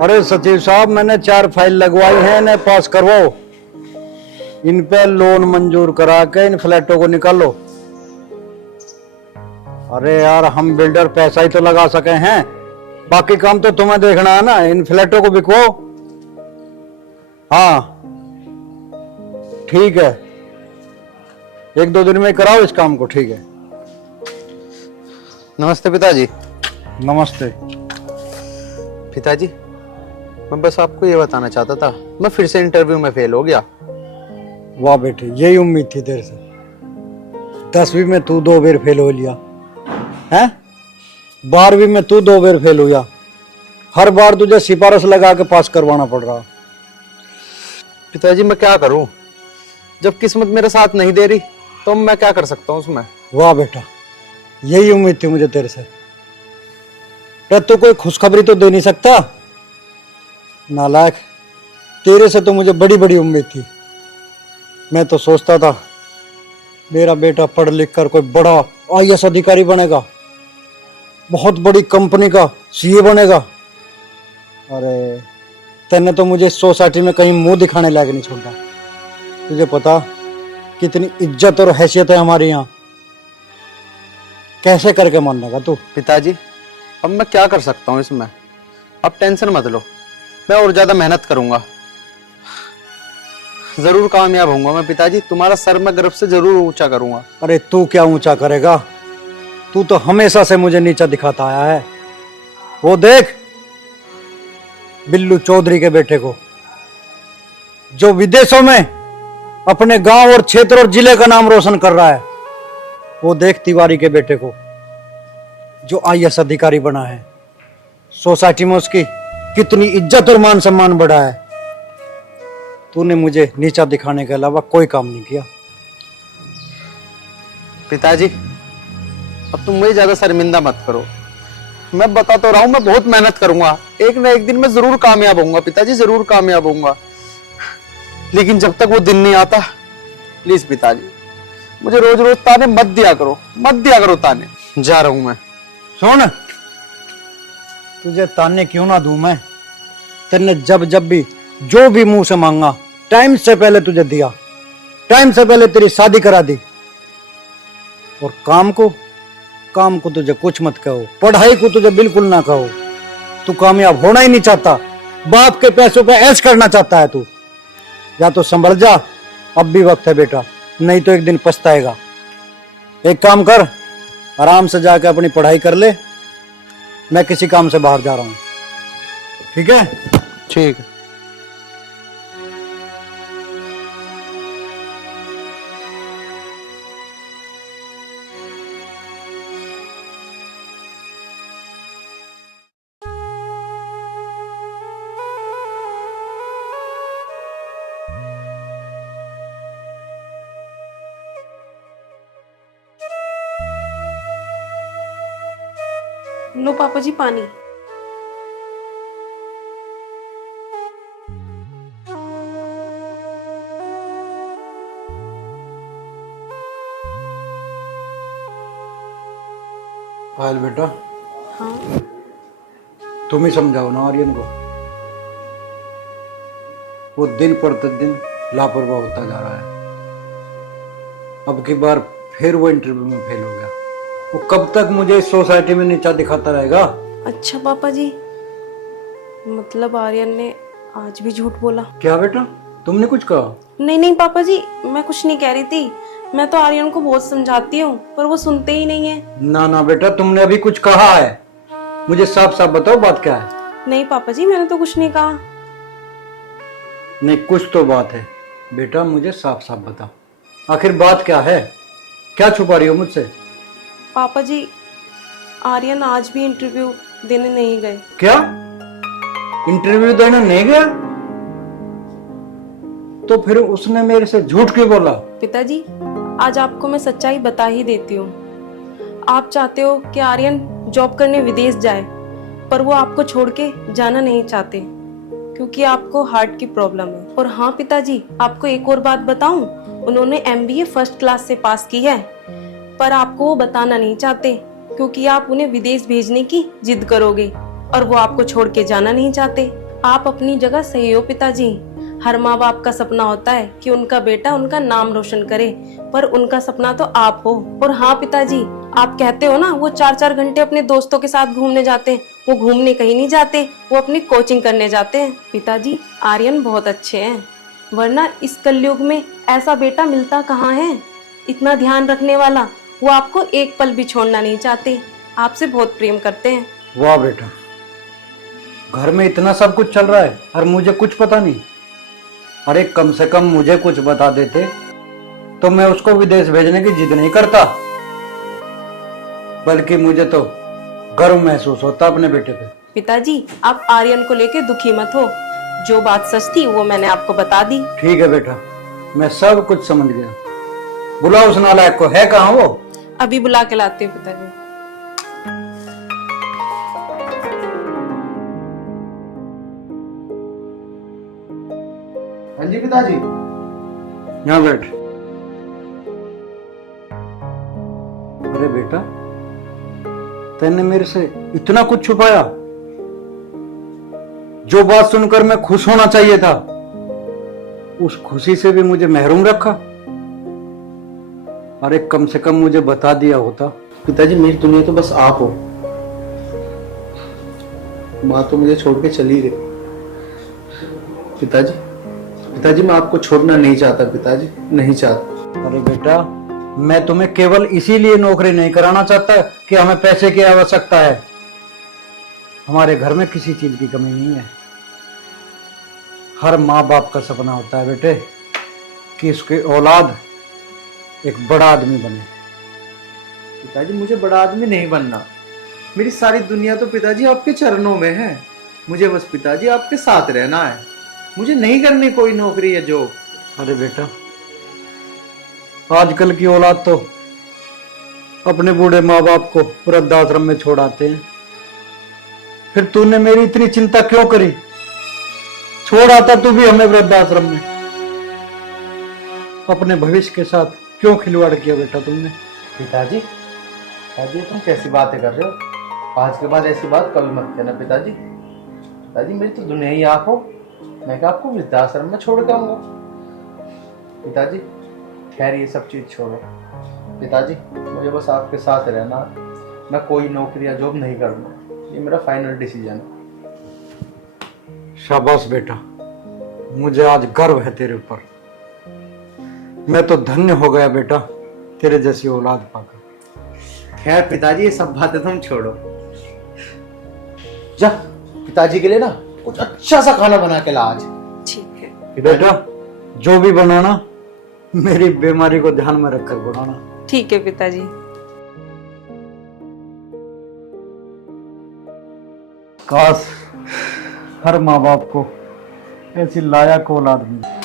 अरे सचिव साहब, मैंने 4 फाइल लगवाई है, इन्हें पास करवाओ। इन पे लोन मंजूर करा के इन फ्लैटों को निकालो। अरे यार, हम बिल्डर पैसा ही तो लगा सके हैं, बाकी काम तो तुम्हें देखना है ना। इन फ्लैटों को बिकवाओ। हाँ ठीक है, 1-2 दिन में कराओ इस काम को। ठीक है। नमस्ते पिताजी। नमस्ते। पिताजी, मैं बस आपको ये बताना चाहता था, मैं फिर से इंटरव्यू में फेल हो गया। वाह बेटे, यही उम्मीद थी तेरे से। 10वीं में तू 2 बार फेल हो लिया है, 12वीं में तू 2 बार फेल हुआ। हर बार तुझे सिफारिश लगा के पास करवाना पड़ रहा। पिताजी मैं क्या करूं, जब किस्मत मेरा साथ नहीं दे रही तो मैं क्या कर सकता हूं उसमें। वाह बेटा, यही उम्मीद थी मुझे तेरे से। क्या तू कोई खुशखबरी तो दे नहीं सकता? नालायक, तेरे से तो मुझे बड़ी बड़ी उम्मीद थी। मैं तो सोचता था मेरा बेटा पढ़ लिख कर कोई बड़ा आईएएस अधिकारी बनेगा, बहुत बड़ी कंपनी का सीए बनेगा। अरे तेने तो मुझे इस सोसाइटी में कहीं मुंह दिखाने लायक नहीं छोड़ा। तुझे पता कितनी इज्जत और हैसियत है हमारे यहाँ। कैसे करके मान लेगा तू? पिताजी अब मैं क्या कर सकता हूं इसमें, अब टेंशन मत लो, मैं और ज्यादा मेहनत करूंगा, जरूर कामयाब होऊंगा मैं। पिताजी तुम्हारा सर मैं गर्व से जरूर ऊंचा करूंगा। अरे तू क्या ऊंचा करेगा, तू तो हमेशा से मुझे नीचा दिखाता आया है। वो देख बिल्लू चौधरी के बेटे को, जो विदेशों में अपने गांव और क्षेत्र और जिले का नाम रोशन कर रहा है। वो देख तिवारी के बेटे को, जो आईएएस अधिकारी बना है। सोसाइटी में उसकी कितनी इज्जत और मान सम्मान बढ़ा है। तूने मुझे नीचा दिखाने के अलावा कोई काम नहीं किया। पिताजी अब तुम मुझे ज्यादा शर्मिंदा मत करो, मैं बता तो रहा हूं मैं बहुत मेहनत करूंगा, एक ना एक दिन मैं जरूर कामयाब होऊंगा। पिताजी जरूर कामयाब होऊंगा, लेकिन जब तक वो दिन नहीं आता, प्लीज पिताजी मुझे रोज रोज ताने मत दिया करो, मत दिया करो ताने। जा रहा हूं मैं। सुन, तुझे ताने क्यों ना दूं मैं? तेने जब जब भी जो भी मुंह से मांगा, टाइम से पहले तुझे दिया, टाइम से पहले तेरी शादी करा दी। और काम को तुझे कुछ मत कहो, पढ़ाई को तुझे बिल्कुल ना कहो। तू कामयाब होना ही नहीं चाहता, बाप के पैसों पे ऐश करना चाहता है तू। या तो संभल जा, अब भी वक्त है बेटा, नहीं तो एक दिन पछताएगा। एक काम कर, आराम से जाकर अपनी पढ़ाई कर ले। मैं किसी काम से बाहर जा रहा हूं, ठीक है? ठीक है। लो पापा जी पानी। पायल बेटा, हाँ तुम ही समझाओ ना आर्यन को। वो दिन प्रतिदिन लापरवाह होता जा रहा है। अब की बार फिर वो इंटरव्यू में फेल हो गया। वो कब तक मुझे इस सोसाइटी में नीचा दिखाता रहेगा? अच्छा पापा जी, मतलब आर्यन ने आज भी झूठ बोला? क्या बेटा, तुमने कुछ कहा? नहीं नहीं पापा जी, मैं कुछ नहीं कह रही थी। मैं तो आर्यन को बहुत समझाती हूँ, पर वो सुनते ही नहीं है। ना ना बेटा, तुमने अभी कुछ कहा है? मुझे साफ साफ बताओ, बात क्या है? नहीं पापा जी, मैंने तो कुछ नहीं कहा। नहीं, कुछ तो बात है बेटा, मुझे साफ साफ बताओ, आखिर बात क्या है? क्या छुपा रही हो मुझसे? पापा जी, आर्यन आज भी इंटरव्यू देने नहीं गए। क्या? इंटरव्यू देने नहीं गया? तो फिर उसने मेरे से झूठ क्यों बोला? पिताजी, आज आपको मैं सच्चाई बता ही देती हूँ। आप चाहते हो कि आर्यन जॉब करने विदेश जाए, पर वो आपको छोड़ के जाना नहीं चाहते क्योंकि आपको हार्ट की प्रॉब्लम है। और हाँ पिताजी, आपको एक और बात बताऊं, उन्होंने MBA फर्स्ट क्लास से पास की है, पर आपको वो बताना नहीं चाहते क्योंकि आप उन्हें विदेश भेजने की जिद करोगे और वो आपको छोड़ के जाना नहीं चाहते। आप अपनी जगह सही हो पिताजी। हर माँ बाप का सपना होता है कि उनका बेटा उनका नाम रोशन करे, पर उनका सपना तो आप हो। और हाँ पिताजी, आप कहते हो ना वो 4-4 घंटे अपने दोस्तों के साथ घूमने जाते हैं, वो घूमने कहीं नहीं जाते, वो अपनी कोचिंग करने जाते हैं। पिताजी, आर्यन बहुत अच्छे हैं, वरना इस कलयुग में ऐसा बेटा मिलता कहाँ है। इतना ध्यान रखने वाला, वो आपको एक पल भी छोड़ना नहीं चाहते, आपसे बहुत प्रेम करते हैं। वाह बेटा, घर में इतना सब कुछ चल रहा है और मुझे कुछ पता नहीं। अरे कम से कम मुझे कुछ बता देते तो मैं उसको विदेश भेजने की जिद नहीं करता, बल्कि मुझे तो गर्व महसूस होता अपने बेटे पे। पिताजी, आप आर्यन को लेके दुखी मत हो, जो बात सच थी वो मैंने आपको बता दी। ठीक है बेटा, मैं सब कुछ समझ गया। बुलाओ उस नालायक को, है कहाँ वो? अभी बुला के लाती हूँ पिताजी। हाँ जी पिताजी। यहाँ बैठ। अरे बेटा, तैने मेरे से इतना कुछ छुपाया? जो बात सुनकर मैं खुश होना चाहिए था, उस खुशी से भी मुझे महरूम रखा। अरे कम से कम मुझे बता दिया होता। पिताजी, मेरी दुनिया तो बस आप हो। माँ तो मुझे छोड़ के चली गई। पिताजी, पिताजी मैं आपको छोड़ना नहीं चाहता पिताजी, नहीं चाहता। अरे बेटा, मैं तुम्हें केवल इसीलिए नौकरी नहीं कराना चाहता कि हमें पैसे की आवश्यकता है। हमारे घर में किसी चीज की कमी नहीं है। हर माँ बाप का सपना होता है बेटे कि उसकी औलाद एक बड़ा आदमी बने। पिताजी, मुझे बड़ा आदमी नहीं बनना। मेरी सारी दुनिया तो पिताजी आपके चरणों में है। मुझे बस पिताजी आपके साथ रहना है। मुझे नहीं करनी कोई नौकरी या जॉब। अरे बेटा, आजकल की औलाद तो अपने बूढ़े माँ बाप को वृद्धाश्रम में छोड़ आते हैं। फिर तूने मेरी इतनी चिंता क्यों करी? छोड़ आता तू भी हमें वृद्धाश्रम में। अपने भविष्य के साथ क्यों खिलवाड़ किया बेटा तुमने? पिताजी, पिताजी तुम कैसी बातें कर रहे हो? आज के बाद ऐसी बात कभी मत कहना पिताजी। पिताजी, मेरी तो दुनिया ही आप हो। मैं क्या आपको वृद्धाश्रम में छोड़ के आऊंगा? पिताजी, खैर ये सब चीज छोड़ो। पिताजी, मुझे बस आपके साथ रहना। मैं कोई नौकरी या जॉब नहीं करूंगा, ये मेरा फाइनल डिसीजन है। शाबाश बेटा, मुझे आज गर्व है तेरे ऊपर। मैं तो धन्य हो गया बेटा तेरे जैसी औलाद पाकर। खैर पिताजी, ये सब बातें तुम छोड़ो। जा पिताजी के लिए ना कुछ अच्छा सा खाना बना के ला आज। ठीक है बेटा, जो भी बनाना मेरी बीमारी को ध्यान में रखकर बनाना। ठीक है पिताजी। काश हर माँ बाप को ऐसी लायक औलाद मिले।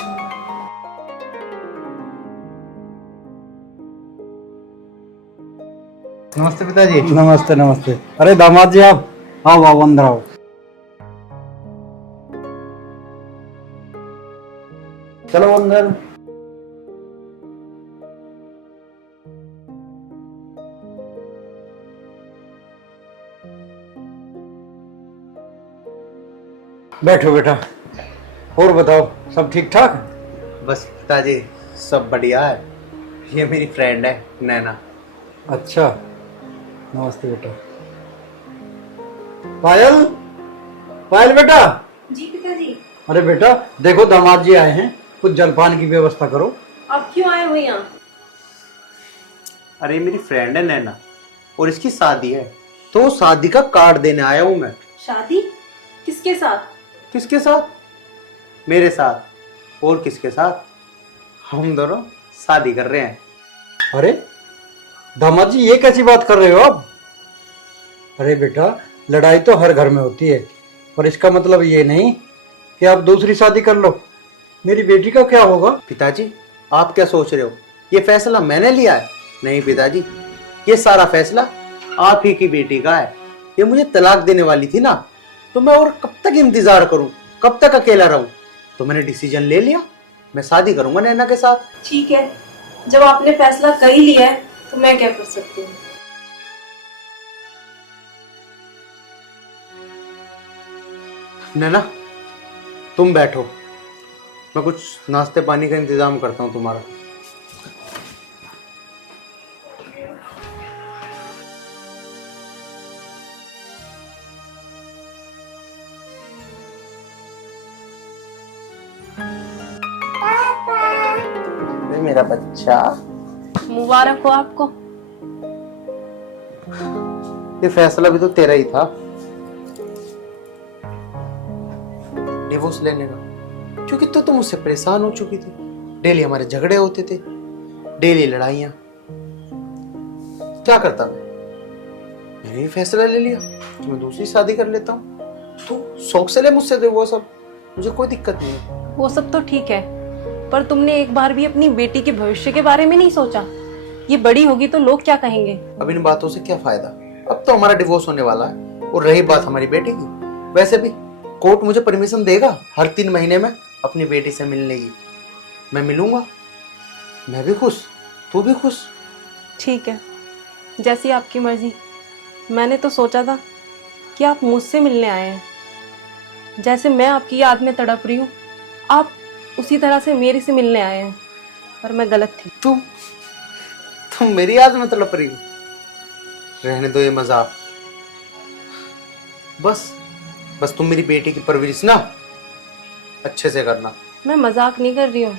नमस्ते पिताजी। नमस्ते नमस्ते। अरे दामाद जी, आप आओ आओ, अंदर आओ। चलो अंदर। बैठो बेटा, और बताओ, सब ठीक ठाक? बस पिताजी, सब बढ़िया है। ये मेरी फ्रेंड है नैना। अच्छा, नमस्ते बेटा। पायल, पायल बेटा। जी पिताजी। अरे बेटा देखो, दामाद जी आए हैं, कुछ जलपान की व्यवस्था करो। आप क्यों आए हो यहाँ? अरे मेरी फ्रेंड है नैना, और इसकी शादी है, तो शादी का कार्ड देने आया हूं मैं। शादी? किसके साथ? किसके साथ? मेरे साथ। और किसके साथ? हम दोनों शादी कर रहे हैं। अरे दामाद जी, ये कैसी बात कर रहे हो आप? अरे बेटा, लड़ाई तो हर घर में होती है, पर इसका मतलब ये नहीं कि आप दूसरी शादी कर लो। मेरी बेटी का क्या होगा? पिताजी, आप क्या सोच रहे हो? ये फैसला मैंने लिया है? नहीं पिताजी, ये सारा फैसला आप ही की बेटी का है। ये मुझे तलाक देने वाली थी ना, तो मैं और कब तक इंतजार करूं, कब तक अकेला रहूं? तो मैंने डिसीजन ले लिया, मैं शादी करूंगा नैना के साथ। ठीक है, जब आपने फैसला कर ही लिया है तो मैं क्या कर सकती हूँ। नैना, तुम बैठो, मैं कुछ नाश्ते पानी का इंतजाम करता हूँ तुम्हारा। अरे मेरा बच्चा, मुबारक हो आपको। ये फैसला भी तो तेरा ही था, डिवोर्स लेने का, क्योंकि तो तुम मुझसे परेशान हो चुकी थी। डेली हमारे झगड़े होते थे, डेली लड़ाइयां। क्या करता मैंने ही फैसला ले लिया कि मैं दूसरी शादी कर लेता हूँ। तू शौक से ले मुझसे वो सब, मुझे कोई दिक्कत नहीं है। वो सब तो ठीक है, पर तुमने एक बार भी अपनी बेटी के भविष्य के बारे में नहीं सोचा। ये बड़ी होगी तो लोग क्या कहेंगे। अब इन बातों से क्या फायदा, अब तो हमारा डिवोर्स होने वाला है। और रही बात हमारी बेटी की, वैसे भी कोर्ट मुझे परमिशन देगा हर 3 महीने में अपनी बेटी से मिलने की। मैं मिलूंगा, मैं भी खुश, तू भी खुश। ठीक है, जैसी आपकी मर्जी। मैंने तो सोचा था कि आप मुझसे मिलने आए हैं। जैसे मैं आपकी याद में तड़प रही हूँ, आप उसी तरह से मेरे से मिलने आए हैं, पर मैं गलत थी। तुम मेरी याद में तड़प रही हो? रहने दो ये मजाक। बस तुम मेरी बेटी की परवरिश ना अच्छे से करना। मैं मजाक नहीं कर रही हूँ।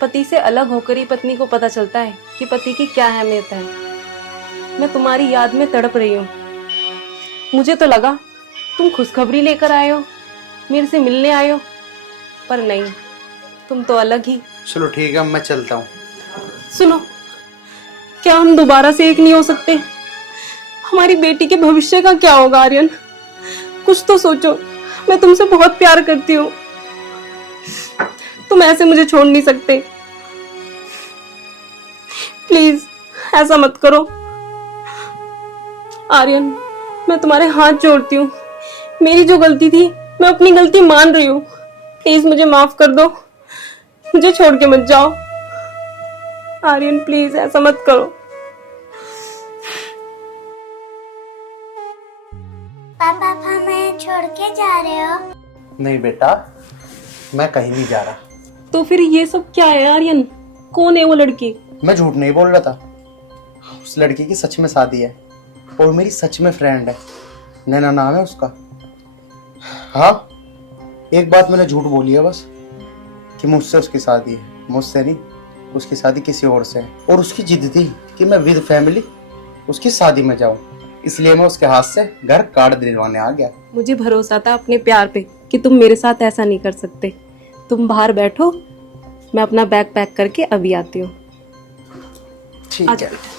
पति से अलग होकर ही पत्नी को पता चलता है कि पति की क्या अहमियत है। मैं तुम्हारी याद में तड़प रही हूँ। मुझे तो लगा तुम खुशखबरी लेकर आए हो, मेरे से मिलने आए हो, पर नहीं, तुम तो अलग ही। चलो ठीक है, मैं चलता हूँ। सुनो, क्या हम दोबारा से एक नहीं हो सकते? हमारी बेटी के भविष्य का क्या होगा आर्यन? कुछ तो सोचो। मैं तुमसे बहुत प्यार करती हूँ, तुम ऐसे मुझे छोड़ नहीं सकते। प्लीज ऐसा मत करो आर्यन, मैं तुम्हारे हाथ जोड़ती हूँ। मेरी जो गलती थी, मैं अपनी गलती मान रही हूँ। प्लीज मुझे माफ कर दो, मुझे छोड़ के मत जाओ आर्यन, प्लीज ऐसा मत करो। पापा हमें छोड़ के जा रहे हो? नहीं बेटा, मैं कहीं नहीं जा रहा। तो फिर ये सब क्या है आर्यन? कौन है वो लड़की? मैं झूठ नहीं बोल रहा था। उस लड़की की सच में शादी है और मेरी सच में फ्रेंड है, नैना नाम है उसका। हाँ, एक बात मैंने झूठ बोली है बस, कि मुझसे उसकी शादी है। मुझसे नहीं, उसकी शादी किसी और से है। और उसकी जिद थी कि मैं विद फैमिली उसकी शादी में जाऊं, इसलिए मैं उसके हाथ से घर कार्ड दिलवाने आ गया। मुझे भरोसा था अपने प्यार पे कि तुम मेरे साथ ऐसा नहीं कर सकते। तुम बाहर बैठो, मैं अपना बैग पैक करके अभी आती हूँ। ठीक आजा है। बेटा।